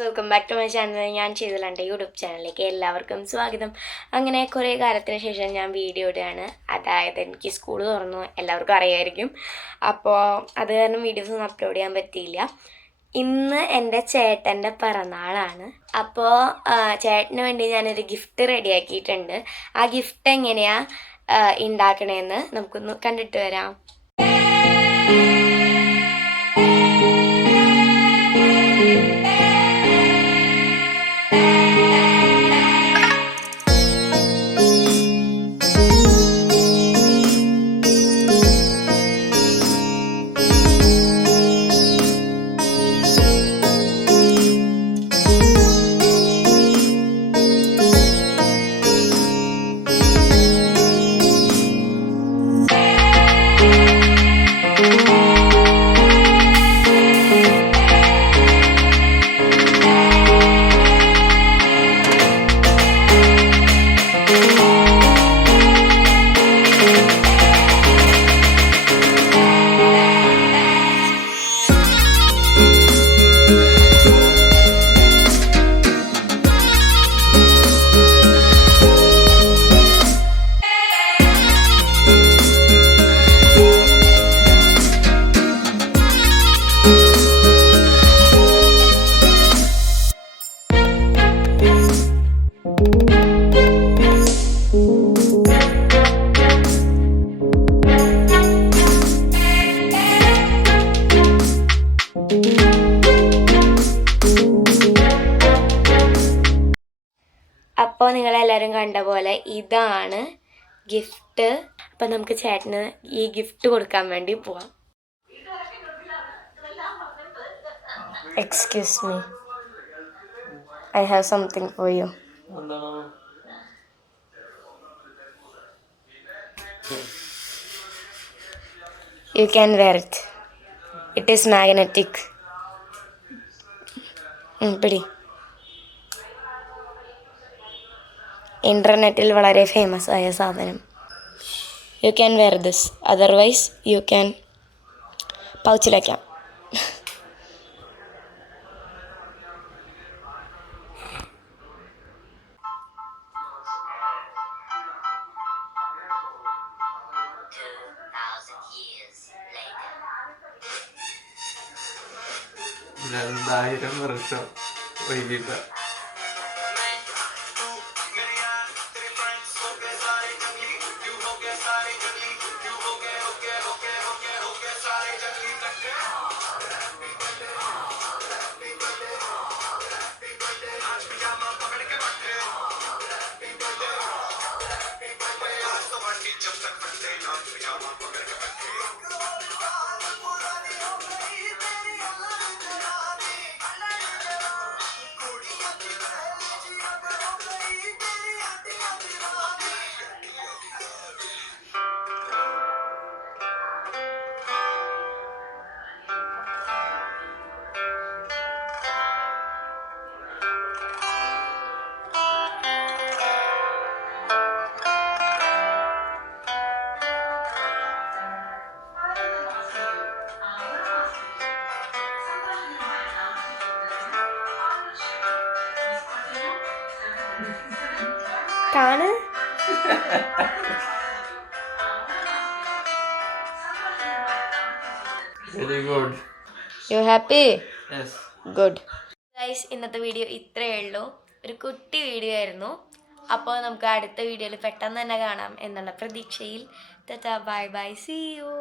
Welcome back to my channel. ഞാൻ ചെയ്തല്ല എൻ്റെ യൂട്യൂബ് ചാനലിലേക്ക് എല്ലാവർക്കും സ്വാഗതം. അങ്ങനെ കുറേ കാലത്തിന് ശേഷം ഞാൻ വീഡിയോ ഇടുകയാണ്. അതായത് എനിക്ക് സ്കൂൾ തുറന്നു, എല്ലാവർക്കും അറിയായിരിക്കും. അപ്പോൾ അത് കാരണം വീഡിയോസൊന്നും അപ്ലോഡ് ചെയ്യാൻ പറ്റിയില്ല. ഇന്ന് എൻ്റെ ചേട്ടൻ്റെ പിറന്നാളാണ്. അപ്പോൾ ചേട്ടന് വേണ്ടി ഞാനൊരു ഗിഫ്റ്റ് റെഡിയാക്കിയിട്ടുണ്ട്. ആ ഗിഫ്റ്റ് എങ്ങനെയാണ് ഉണ്ടാക്കണേന്ന് നമുക്കൊന്ന് കണ്ടിട്ട് വരാം. അപ്പോൾ നിങ്ങളെല്ലാവരും കണ്ട പോലെ ഇതാണ് ഗിഫ്റ്റ്. അപ്പം നമുക്ക് ചേട്ടന് ഈ ഗിഫ്റ്റ് കൊടുക്കാൻ വേണ്ടി പോവാം. Excuse me, I have something for you. You can wear it. It is magnetic. പിടി. ഇൻ്റർനെറ്റിൽ വളരെ ഫേമസ് ആയ സാധനം. You can wear this, otherwise you can പൗച്ചിലേക്കാം. രണ്ടായിരം വർഷം വൈകിട്ട് കാണ്. Very good. You happy? Yes. Good. Guys, ഇന്നത്തെ വീഡിയോ ഇത്രയേ ഉള്ളൂ. ഒരു കുട്ടി വീഡിയോ ആയിരുന്നു. അപ്പോൾ നമുക്ക് അടുത്ത വീഡിയോയിൽ പെട്ടെന്ന് തന്നെ കാണാം എന്നുള്ള പ്രതീക്ഷയിൽ. Tata, bye bye, see U.